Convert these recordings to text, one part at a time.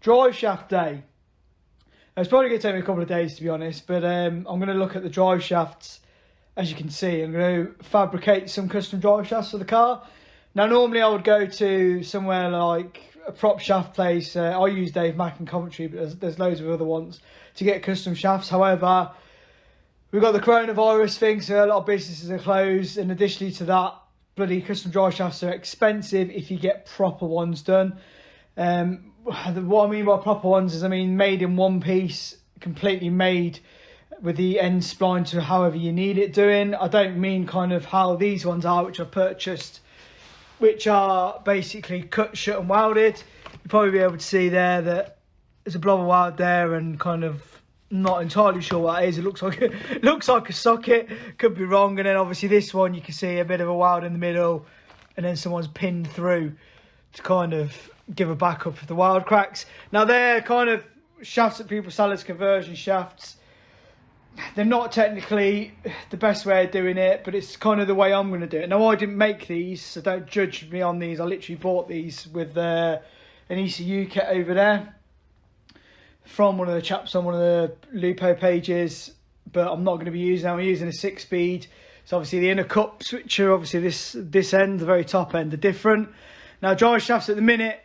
drive shaft day. It's probably going to take me a couple of days to be honest, but I'm going to look at the drive shafts. As you can see, I'm going to fabricate some custom drive shafts for the car. Now normally I would go to somewhere like a prop shaft place. I use Dave Mack in Coventry, but there's loads of other ones to get custom shafts. However, we've got the coronavirus thing, so a lot of businesses are closed, and additionally to that, bloody custom drive shafts are expensive if you get proper ones done. What I mean by proper ones is, I mean made in one piece, completely made with the end spline to however you need it doing. I don't mean kind of how these ones are, which I've purchased, which are basically cut, shut and welded. You'll probably be able to see there that there's a blob of weld there, and kind of not entirely sure what it is. It looks like a socket, could be wrong. And then obviously this one, you can see a bit of a weld in the middle, and then someone's pinned through to kind of give a backup if the weld cracks. Now they're kind of shafts that people sell as conversion shafts. They're not technically the best way of doing it, but it's kind of the way I'm going to do it. Now I didn't make these, so don't judge me on these. I literally bought these with an ECU kit over there from one of the chaps on one of the Lupo pages, but I'm not going to be using them. I'm using a 6-speed. So obviously the inner cups, which are obviously this end, the very top end, are different. Now drive shafts at the minute,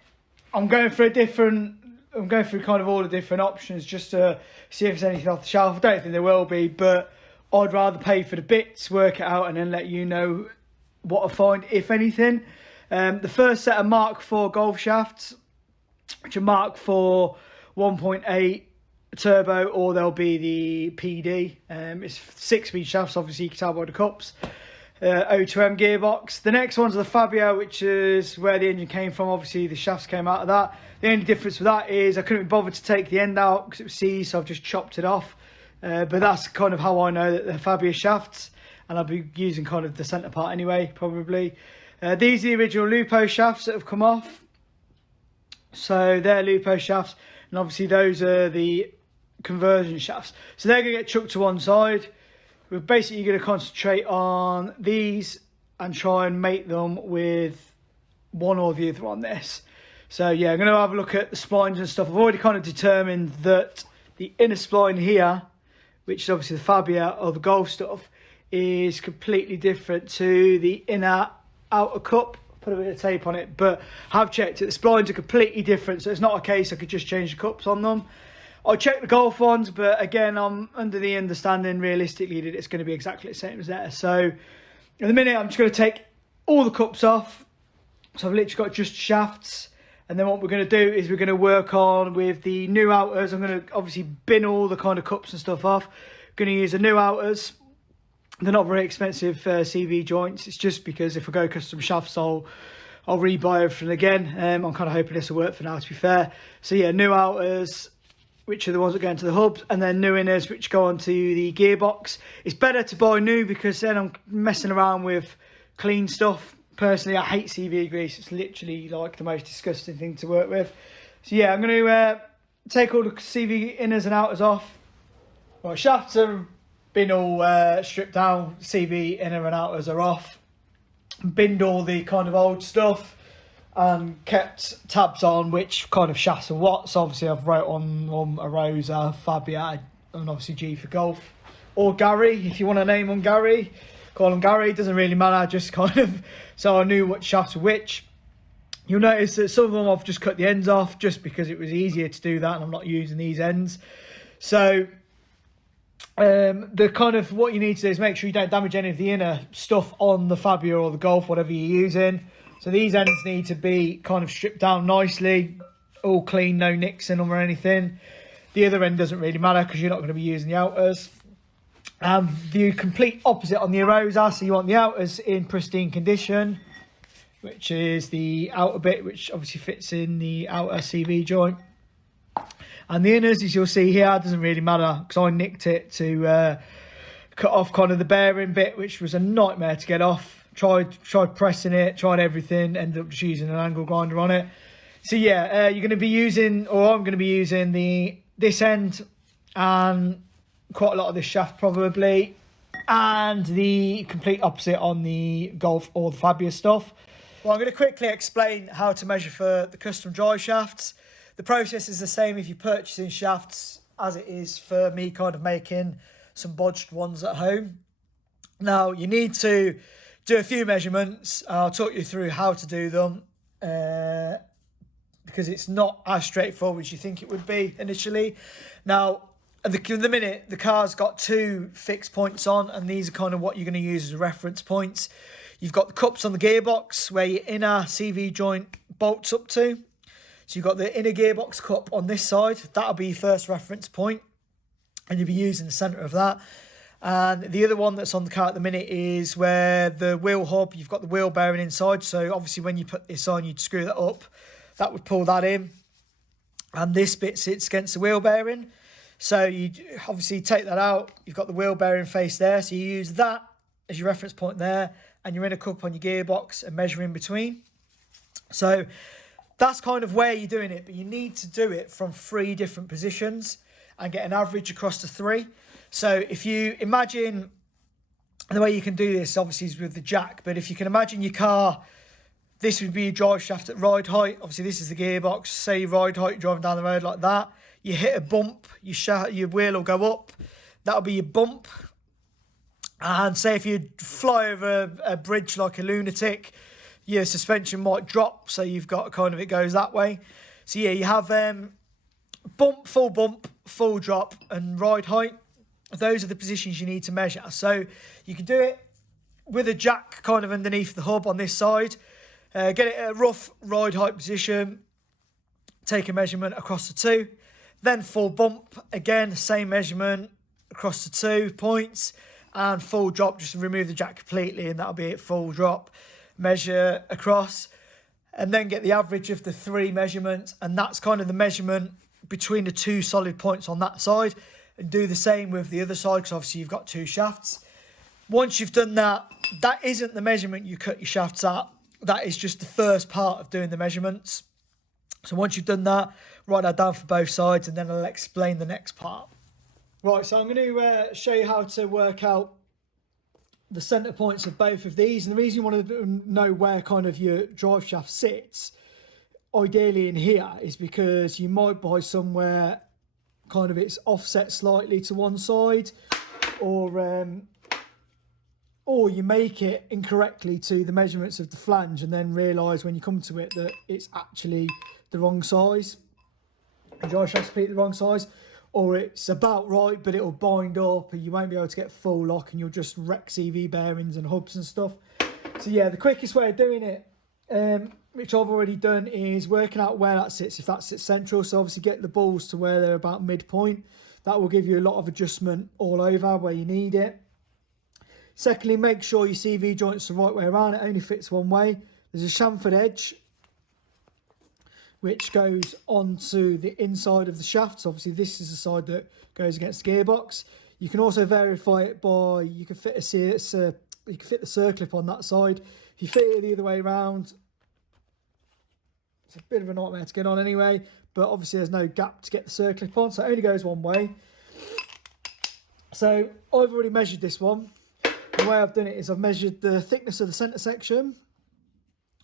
I'm going through kind of all the different options just to see if there's anything off the shelf. I don't think there will be, but I'd rather pay for the bits, work it out, and then let you know what I find, if anything. The first set of Mark IV Golf shafts, which are Mark IV 1.8 turbo, or they'll be the PD. It's 6-speed shafts, obviously you can tell by the cups. O2M gearbox. The next one's the Fabio, which is where the engine came from. Obviously the shafts came out of that. The only difference with that is I couldn't be bothered to take the end out because it was seized, so I've just chopped it off. But that's kind of how I know that they're Fabio shafts, and I'll be using kind of the centre part anyway, probably. These are the original Lupo shafts that have come off. So they're Lupo shafts, and obviously those are the conversion shafts. So they're going to get chucked to one side. We're basically going to concentrate on these and try and make them with one or the other on this. So yeah, I'm going to have a look at the splines and stuff. I've already kind of determined that the inner spline here, which is obviously the Fabia or the Golf stuff, is completely different to the inner outer cup. Put a bit of tape on it, but I've checked it. The splines are completely different, so it's not a case I could just change the cups on them. I'll check the Golf ones, but again, I'm under the understanding realistically that it's going to be exactly the same as there. So in the minute, I'm just going to take all the cups off. So I've literally got just shafts. And then what we're going to do is we're going to work on with the new outers. I'm going to obviously bin all the kind of cups and stuff off. Going to use the new outers. They're not very expensive CV joints. It's just because if I go custom shafts, I'll rebuy everything again. I'm kind of hoping this will work for now, to be fair. So yeah, new outers, which are the ones that go into the hubs, and then new inners, which go onto the gearbox. It's better to buy new because then I'm messing around with clean stuff. Personally, I hate CV grease. It's literally like the most disgusting thing to work with. So yeah, I'm going to take all the CV inners and outers off. Right, shafts have been all stripped down. CV inner and outers are off. Binned all the kind of old stuff and kept tabs on which kind of shafts are what. So obviously I've wrote on Arosa, Fabia, and obviously G for Golf. Or Gary, if you want to name them Gary. Call them Gary, doesn't really matter, just kind of, so I knew what shafts were which. You'll notice that some of them I've just cut the ends off just because it was easier to do that and I'm not using these ends. So the kind of what you need to do is make sure you don't damage any of the inner stuff on the Fabia or the Golf, whatever you're using. So these ends need to be kind of stripped down nicely, all clean, no nicks in them or anything. The other end doesn't really matter because you're not going to be using the outers. The complete opposite on the Arosa, so you want the outers in pristine condition, which is the outer bit, which obviously fits in the outer CV joint. And the inners, as you'll see here, doesn't really matter because I nicked it to cut off kind of the bearing bit, which was a nightmare to get off. Tried pressing it, tried everything, ended up just using an angle grinder on it. So yeah, you're going to be using, or I'm going to be using this end and quite a lot of this shaft probably, and the complete opposite on the Golf or the Fabia stuff. Well, I'm going to quickly explain how to measure for the custom drive shafts. the process is the same if you're purchasing shafts as it is for me kind of making some bodged ones at home. Now, you need to do a few measurements. I'll talk you through how to do them because it's not as straightforward as you think it would be initially. Now, at the minute, the car's got 2 fixed points on, and these are kind of what you're going to use as reference points. You've got the cups on the gearbox where your inner CV joint bolts up to. So you've got the inner gearbox cup on this side. That'll be your first reference point, and you'll be using the centre of that. And the other one that's on the car at the minute is where the wheel hub, you've got the wheel bearing inside. So obviously when you put this on, you'd screw that up. That would pull that in. And this bit sits against the wheel bearing. So you obviously take that out. You've got the wheel bearing face there. So you use that as your reference point there. And you're in a cup on your gearbox and measure in between. So that's kind of where you're doing it. But you need to do it from 3 different positions and get an average across the 3. So if you imagine, the way you can do this obviously is with the jack, but if you can imagine your car, this would be your drive shaft at ride height. Obviously this is the gearbox. Say your ride height, you're driving down the road like that. You hit a bump, your wheel will go up. That'll be your bump. And say if you fly over a bridge like a lunatic, your suspension might drop. So you've got kind of, it goes that way. So yeah, you have bump, full drop, and ride height. Those are the positions you need to measure. So you can do it with a jack kind of underneath the hub on this side. Get it at a rough ride height position. Take a measurement across the 2. Then full bump. Again, same measurement across the 2 points. And full drop, just remove the jack completely and that'll be it, full drop. Measure across. And then get the average of the 3 measurements. And that's kind of the measurement between the 2 solid points on that side. And do the same with the other side, because obviously you've got 2 shafts. Once you've done that, that isn't the measurement you cut your shafts at. That is just the first part of doing the measurements. So once you've done that, write that down for both sides, and then I'll explain the next part. Right, so I'm going to show you how to work out the centre points of both of these. And the reason you want to know where kind of your drive shaft sits, ideally in here, is because you might buy somewhere kind of it's offset slightly to one side, or you make it incorrectly to the measurements of the flange and then realise when you come to it that it's actually the wrong size. The drive shaft's completely the wrong size, or it's about right but it'll bind up and you won't be able to get full lock and you'll just wreck CV bearings and hubs and stuff. So yeah, the quickest way of doing it, which I've already done, is working out where that sits, if that sits central. So obviously get the balls to where they're about midpoint. That will give you a lot of adjustment all over where you need it. Secondly, make sure your CV joint's the right way around. It only fits one way. There's a chamfered edge which goes onto the inside of the shaft. So obviously this is the side that goes against the gearbox. You can also verify it by, you can fit the circlip on that side. If you fit it the other way around, it's a bit of a nightmare to get on anyway, but obviously there's no gap to get the circlip on, so it only goes one way. So I've already measured this one. The way I've done it is I've measured the thickness of the centre section.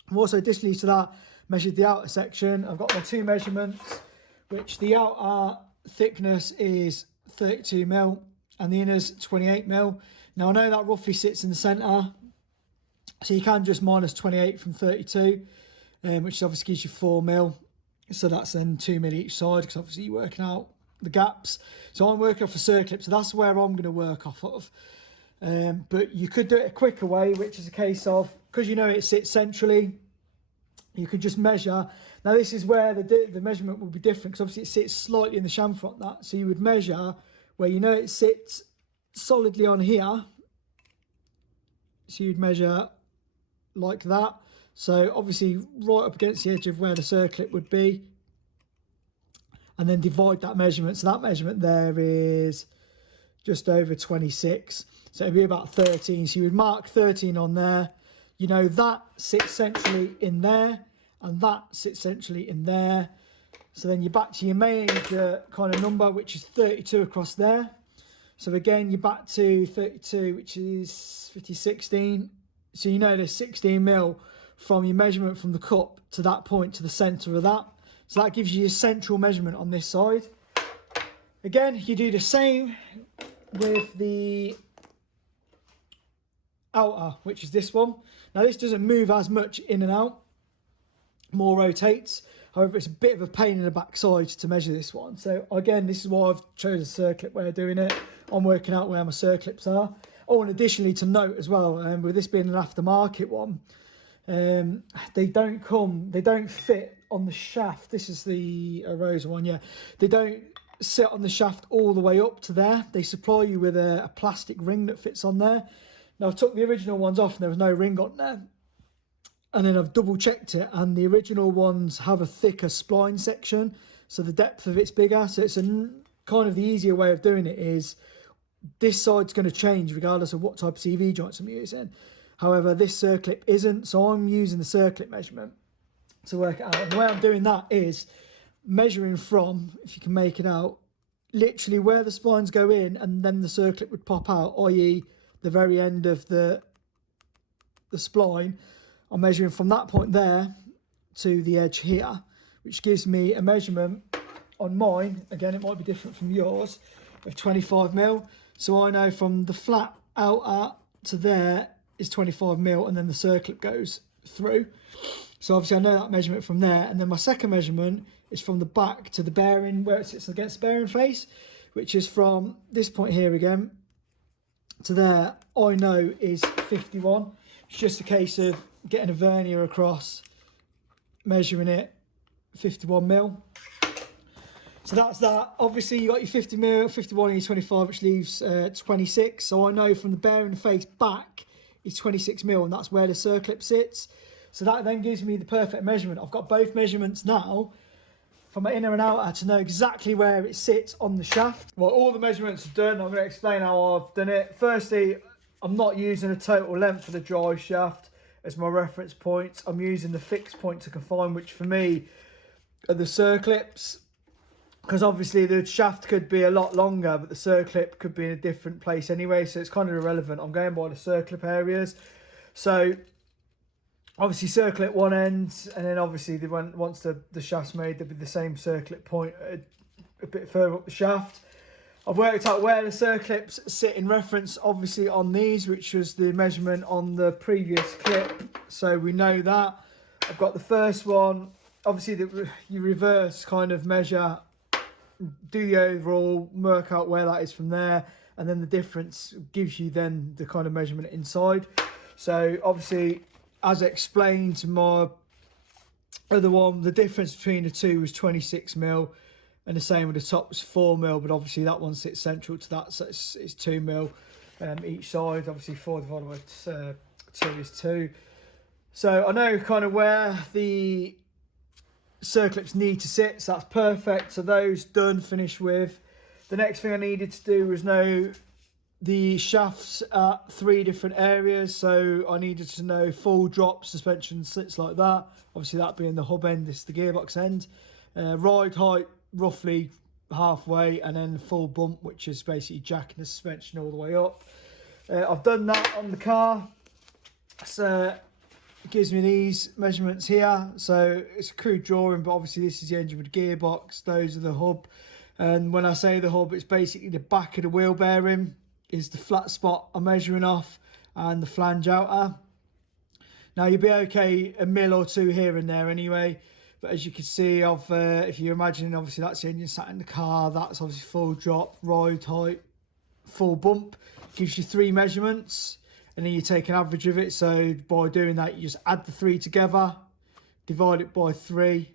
I've also, additionally to that, measured the outer section. I've got my 2 measurements, which the outer thickness is 32mm and the inner's 28mm. Now I know that roughly sits in the centre, so you can just minus 28 from 32, which obviously gives you 4mm. So that's then 2mm each side, because obviously you're working out the gaps. So I'm working off a circlip, so that's where I'm going to work off of. But you could do it a quicker way, which is a case of, because you know it sits centrally, you could just measure. Now this is where the measurement will be different, because obviously it sits slightly in the chamfer on that. So you would measure where you know it sits solidly on here. So you'd measure like that. So obviously right up against the edge of where the circlip would be, and then divide that measurement. So that measurement there is just over 26. So it'd be about 13. So you would mark 13 on there. You know that sits centrally in there, and that sits centrally in there. So then you're back to your main kind of number, which is 32 across there. So again, you're back to 32, which is 16. So you know there's 16mm from your measurement from the cup to that point to the centre of that. So that gives you your central measurement on this side. Again, you do the same with the outer, which is this one. Now this doesn't move as much in and out, more rotates. However, it's a bit of a pain in the backside to measure this one. So again, this is why I've chosen a circlip way of doing it. I'm working out where my circlips are. Oh, and additionally to note as well, with this being an aftermarket one, they don't fit on the shaft. This is the Arosa one, yeah. They don't sit on the shaft all the way up to there. They supply you with a plastic ring that fits on there. Now I took the original ones off and there was no ring on there. And then I've double checked it, and the original ones have a thicker spline section, so the depth of it's bigger. So it's a kind of the easier way of doing it is this side's going to change regardless of what type of CV joints I'm using. However, this circlip isn't, so I'm using the circlip measurement to work it out. And the way I'm doing that is measuring from, if you can make it out, literally where the splines go in, and then the circlip would pop out, i.e. the very end of the spline. I'm measuring from that point there to the edge here, which gives me a measurement on mine, again it might be different from yours, of 25mm. So I know from the flat outer to there is 25mm, and then the circlip goes through. So obviously I know that measurement from there, and then my second measurement is from the back to the bearing, where it sits against the bearing face, which is from this point here again to there, I know is 51. It's just a case of getting a vernier across, measuring it, 51mm. So that's that. Obviously you got your 50mm, 51 and your 25, which leaves 26. So I know from the bearing face back is 26mm, and that's where the circlip sits. So that then gives me the perfect measurement. I've got both measurements now from my inner and outer to know exactly where it sits on the shaft. Well, all the measurements are done. I'm going to explain how I've done it. Firstly, I'm not using a total length of the drive shaft as my reference point. I'm using the fixed point to confine, which for me are the circlips, because obviously the shaft could be a lot longer, but the circlip could be in a different place anyway, so it's kind of irrelevant. I'm going by the circlip areas. So obviously circlip one end, and then obviously once the shaft's made, there'll be the same circlip point a bit further up the shaft. I've worked out where the circlips sit in reference, obviously, on these, which was the measurement on the previous clip. So we know that. I've got the first one, obviously, you reverse kind of measure, do the overall, work out where that is from there, and then the difference gives you then the kind of measurement inside. So obviously, as explained to my other one, the difference between the two was 26mm. And the same with the top was 4mm, but obviously that one sits central to that, so it's 2mm each side. Obviously 4 divided by 2 is 2. So I know kind of where the circlips need to sit, so that's perfect. So those done, finished with. The next thing I needed to do was know the shafts at 3 different areas. So I needed to know full drop, suspension sits like that. Obviously that being the hub end, this is the gearbox end. Ride height, roughly halfway, and then full bump, which is basically jacking the suspension all the way up. I've done that on the car, so it gives me these measurements here. So it's a crude drawing, but obviously this is the engine with the gearbox, those are the hub, and when I say the hub, it's basically the back of the wheel bearing is the flat spot I'm measuring off, and the flange outer. Now you'll be okay a mil or two here and there anyway. But as you can see, if you're imagining, obviously that's the engine sat in the car, that's obviously full drop, ride height, full bump, gives you 3 measurements, and then you take an average of it. So by doing that, you just add the 3 together, divide it by 3,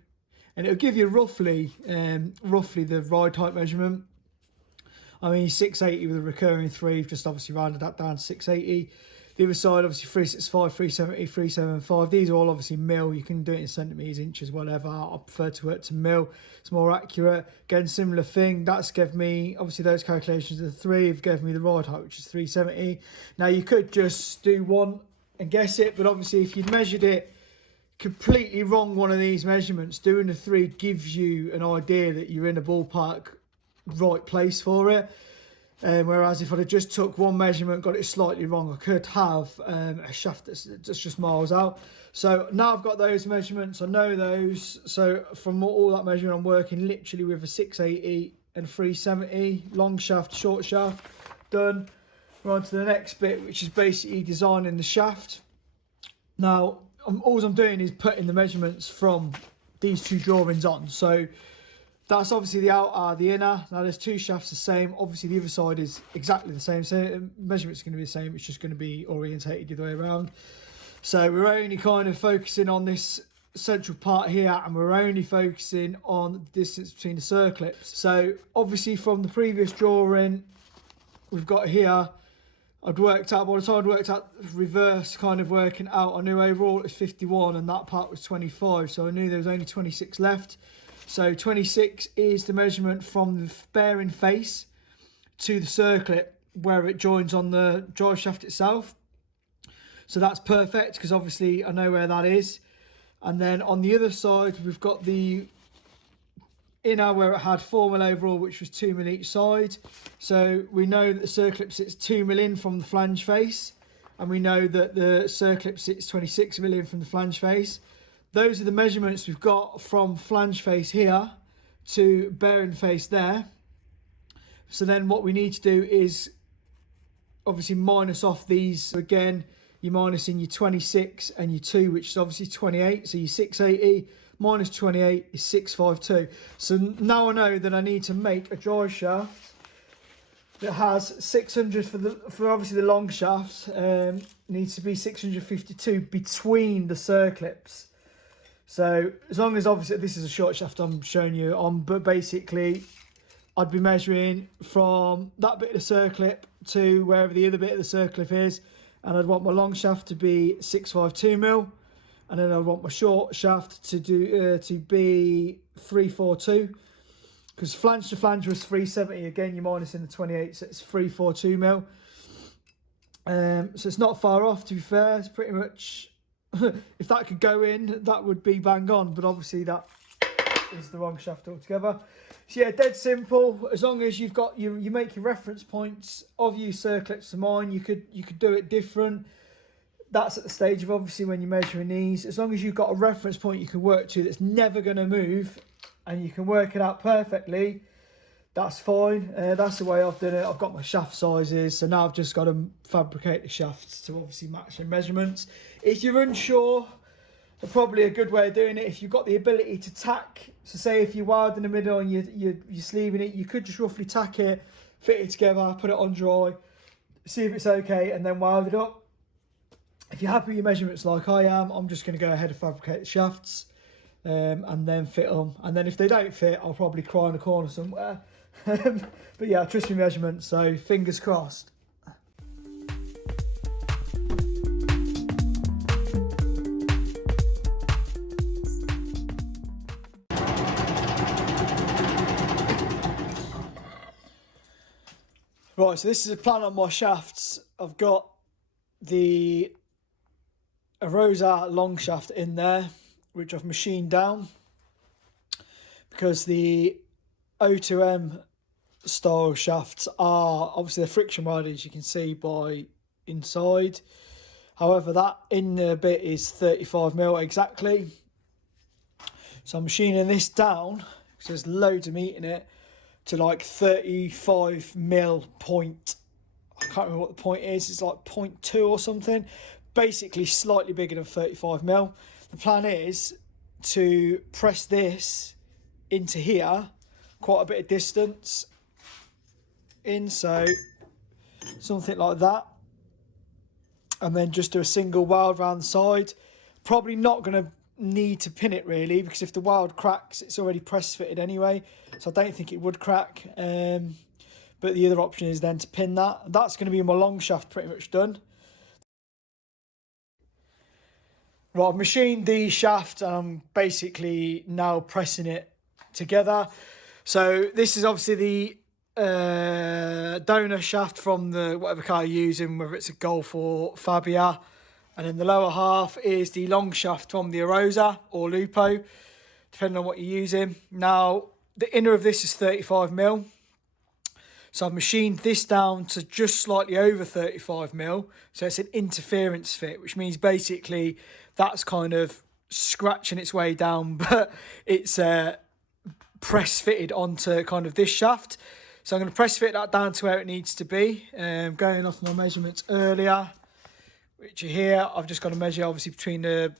and it'll give you roughly the ride height measurement. I mean 680 with a recurring 3, just obviously rounded that down to 680. The other side, obviously 365, 370, 375. These are all obviously mil. You can do it in centimetres, inches, whatever. I prefer to work to mil. It's more accurate. Again, similar thing. That's given me, obviously those calculations of the 3 have given me the ride height, which is 370. Now you could just do one and guess it, but obviously if you'd measured it completely wrong, one of these measurements, doing the 3 gives you an idea that you're in a ballpark right place for it. Whereas if I'd have just took one measurement, got it slightly wrong, I could have a shaft that's just miles out. So now I've got those measurements, I know those. So from all that measurement, I'm working literally with a 680 and 370, long shaft, short shaft, done. We're on to the next bit, which is basically designing the shaft. Now, all I'm doing is putting the measurements from these two drawings on. So that's obviously the outer, the inner. Now there's two shafts the same. Obviously the other side is exactly the same. So measurement's going to be the same. It's just going to be orientated the other way around. So we're only kind of focusing on this central part here, and we're only focusing on the distance between the circlips. So obviously from the previous drawing we've got here, I'd worked out, by the time I'd worked out reverse kind of working out, I knew overall it was 51 and that part was 25. So I knew there was only 26 left. So 26 is the measurement from the bearing face to the circlip where it joins on the drive shaft itself. So that's perfect because obviously I know where that is. And then on the other side, we've got the inner where it had 4mm overall, which was 2mm each side. So we know that the circlip sits 2mm in from the flange face. And we know that the circlip sits 26mm in from the flange face. Those are the measurements we've got from flange face here to bearing face there. So then what we need to do is obviously minus off these. So again, you're minusing your 26 and your 2, which is obviously 28. So your 680 minus 28 is 652. So now I know that I need to make a drive shaft that has 600 for obviously the long shaft. Needs to be 652 between the circlips. So as long as obviously this is a short shaft I'm showing you on, but basically I'd be measuring from that bit of the circlip to wherever the other bit of the circlip is, and I'd want my long shaft to be 652mm, and then I'd want my short shaft to be 342, because flange to flange was 370. Again, you're minusing the 28, so it's 342mm. So it's not far off, to be fair. It's pretty much, if that could go in, that would be bang on, but obviously that is the wrong shaft altogether. So yeah, dead simple. As long as you've got you make your reference points of your circlips to mine, you could do it different. That's at the stage of obviously when you're measuring these. As long as you've got a reference point you can work to that's never going to move, and you can work it out perfectly, that's fine. That's the way I've done it. I've got my shaft sizes, so now I've just got to fabricate the shafts to obviously match the measurements. If you're unsure, probably a good way of doing it, if you've got the ability to tack, so say if you're wired in the middle and you're sleeving it, you could just roughly tack it, fit it together, put it on dry, see if it's okay, and then weld it up. If you're happy with your measurements like I am, I'm just going to go ahead and fabricate the shafts and then fit them. And then if they don't fit, I'll probably cry in a corner somewhere. But yeah, I trust my measurements, so fingers crossed. Right, so this is a plan on my shafts. I've got the Arosa long shaft in there, which I've machined down, because the O2M style shafts are obviously the friction welded, as you can see by inside. However, that inner bit is 35mm exactly. So I'm machining this down, because there's loads of meat in it, to like 35mm point. I can't remember what the point is. It's like 0.2 or something. Basically slightly bigger than 35mm. The plan is to press this into here, quite a bit of distance in, so something like that, and then just do a single weld around the side. Probably not going to need to pin it really, because if the weld cracks, it's already press fitted anyway, so I don't think it would crack. But the other option is then to pin that. That's going to be my long shaft pretty much done. Right, I've machined the shaft and I'm basically now pressing it together. So this is obviously the donor shaft from the whatever car you're using, whether it's a Golf or Fabia. And then the lower half is the long shaft from the Arosa or Lupo, depending on what you're using. Now, the inner of this is 35mm. So I've machined this down to just slightly over 35mm. So it's an interference fit, which means basically that's kind of scratching its way down, but it's press fitted onto kind of this shaft. So I'm going to press fit that down to where it needs to be. Going off my measurements earlier, which are here, I've just got to measure obviously between the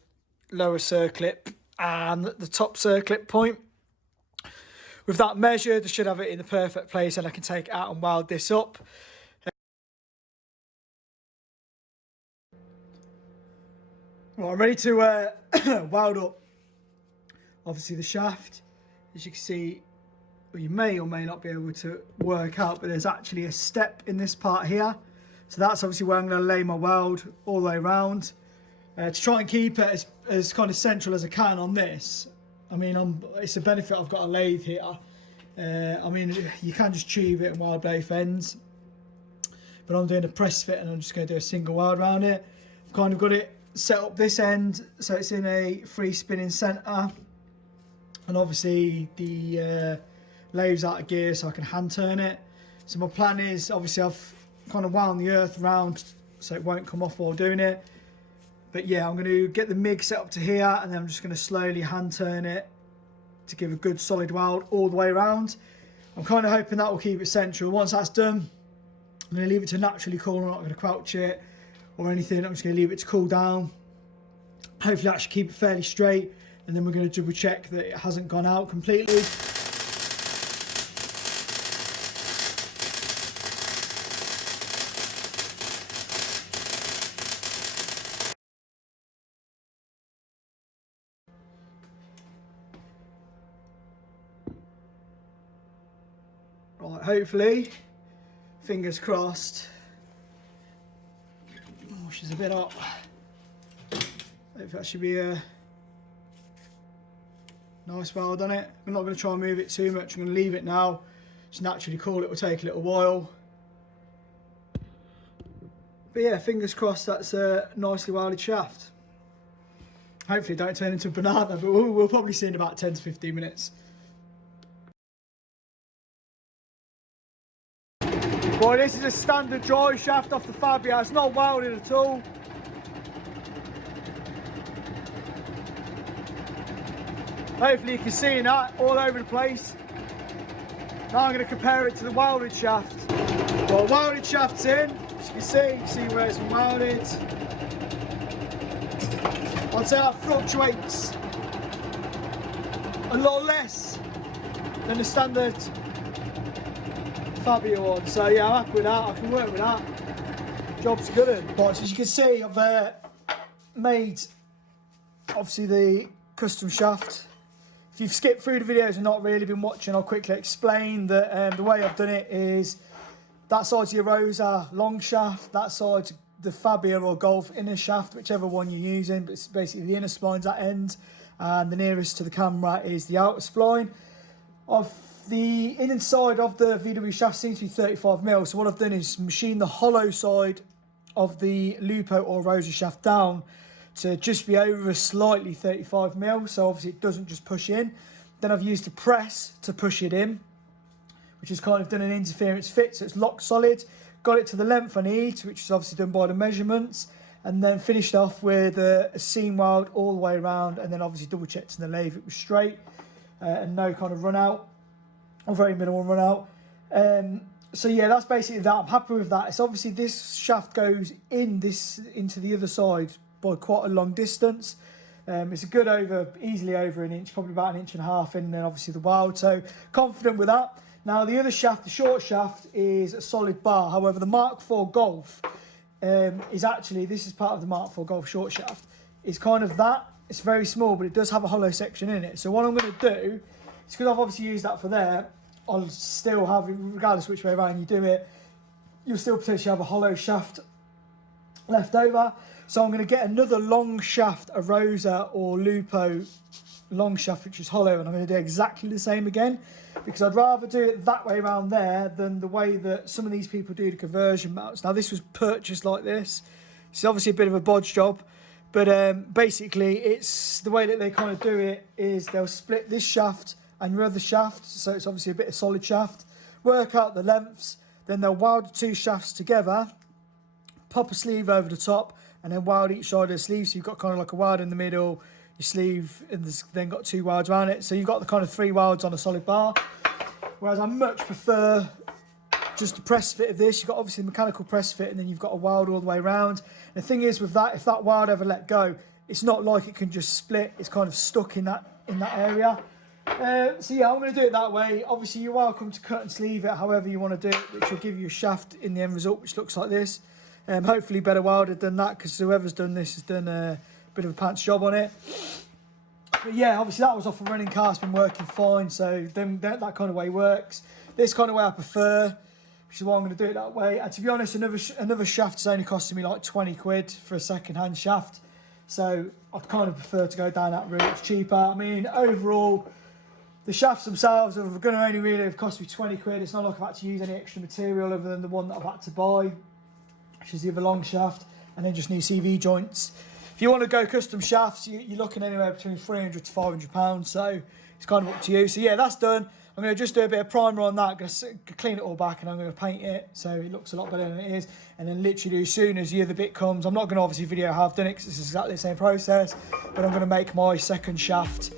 lower circlip and the top circlip point. With that measured, I should have it in the perfect place and I can take it out and weld this up. Right, I'm ready to weld up obviously the shaft. As you can see, well, you may or may not be able to work out, but there's actually a step in this part here. So that's obviously where I'm going to lay my weld all the way around to try and keep it as kind of central as I can on this. I mean, it's a benefit I've got a lathe here. I mean, you can just tube it and weld both ends, but I'm doing a press fit and I'm just going to do a single weld around it. I've kind of got it set up this end so it's in a free spinning centre, and obviously the lathe's out of gear so I can hand turn it. So my plan is, obviously I've kind of wound the earth round so it won't come off while doing it. But yeah, I'm going to get the MIG set up to here and then I'm just going to slowly hand turn it to give a good solid weld all the way around. I'm kind of hoping that will keep it central. Once that's done, I'm going to leave it to naturally cool. I'm not going to crouch it or anything. I'm just going to leave it to cool down. Hopefully that should keep it fairly straight, and then we're going to double check that it hasn't gone out completely. Right, hopefully, fingers crossed. Oh, she's a bit hot. Hopefully that should be a nice weld on it. I'm not going to try and move it too much. I'm going to leave it now. Just naturally cool. It will take a little while. But yeah, fingers crossed that's a nicely welded shaft. Hopefully it don't turn into a banana, but we'll probably see in about 10 to 15 minutes. Boy, this is a standard drive shaft off the Fabia. It's not welded at all. Hopefully you can see that all over the place. Now I'm going to compare it to the welded shaft. Well, welded shaft's in. As you can see where it's been welded. I'd say that fluctuates a lot less than the standard Fabia one. So yeah, I'm happy with that. I can work with that. Job's good. Right, so as you can see, I've made obviously the custom shaft. If you've skipped through the videos and not really been watching, I'll quickly explain that the way I've done it is that side's the Arosa long shaft, that side's the Fabia or Golf inner shaft, whichever one you're using, but it's basically the inner spline's that end, and the nearest to the camera is the outer spline. The inside of the VW shaft seems to be 35mm, so what I've done is machine the hollow side of the Lupo or Arosa shaft down to just be over slightly 35mm, so obviously it doesn't just push in. Then I've used a press to push it in, which has kind of done an interference fit, so it's locked solid. Got it to the length I need, which is obviously done by the measurements, and then finished off with a seam weld all the way around, and then obviously double checked in the lathe it was straight and no kind of run out, or very minimal run out. So yeah, that's basically that. I'm happy with that. It's obviously this shaft goes into the other side by quite a long distance. It's a good easily over an inch, probably about 1.5 inches in, and then obviously the weld. So confident with that. Now the other shaft, the short shaft, is a solid bar. However, the Mark IV Golf is actually, this is part of the Mark IV Golf short shaft. It's kind of that. It's very small, but it does have a hollow section in it. So what I'm going to do is, because I've obviously used that for there, I'll still have, regardless which way around you do it, you'll still potentially have a hollow shaft left over. So I'm going to get another long shaft, Arosa or Lupo long shaft, which is hollow, and I'm going to do exactly the same again, because I'd rather do it that way around there than the way that some of these people do the conversion mounts. Now this was purchased like this. It's obviously a bit of a bodge job, but basically it's the way that they kind of do it is they'll split this shaft and your other shaft, so it's obviously a bit of solid shaft, work out the lengths, Then they'll weld the two shafts together, pop a sleeve over the top, and then weld each side of the sleeve. So you've got kind of like a weld in the middle, your sleeve, and then got 2 welds around it. So you've got the kind of 3 welds on a solid bar. Whereas I much prefer just the press fit of this. You've got obviously the mechanical press fit, and then you've got a weld all the way around. And the thing is with that, if that weld ever let go, it's not like it can just split. It's kind of stuck in that area. So yeah, I'm going to do it that way. Obviously you're welcome to cut and sleeve it however you want to do it, which will give you a shaft in the end result which looks like this. Hopefully better welded than that, because whoever's done this has done a bit of a pants job on it. But yeah, obviously that was off a running car, it's been working fine, so then that kind of way works. This kind of way I prefer, which is why I'm going to do it that way. And to be honest, another shaft is only costing me like 20 quid for a second-hand shaft, so I'd kind of prefer to go down that route. It's cheaper. I mean, overall, the shafts themselves are going to only really have cost me 20 quid. It's not like I've had to use any extra material other than the one that I've had to buy, which is the other long shaft, and then just new CV joints. If you want to go custom shafts, you're looking anywhere between £300 to £500, so it's kind of up to you. So yeah, that's done. I'm going to just do a bit of primer on that, going to clean it all back, and I'm going to paint it so it looks a lot better than it is. And then literally as soon as the other bit comes, I'm not going to obviously video how I've done it because it's exactly the same process, but I'm going to make my second shaft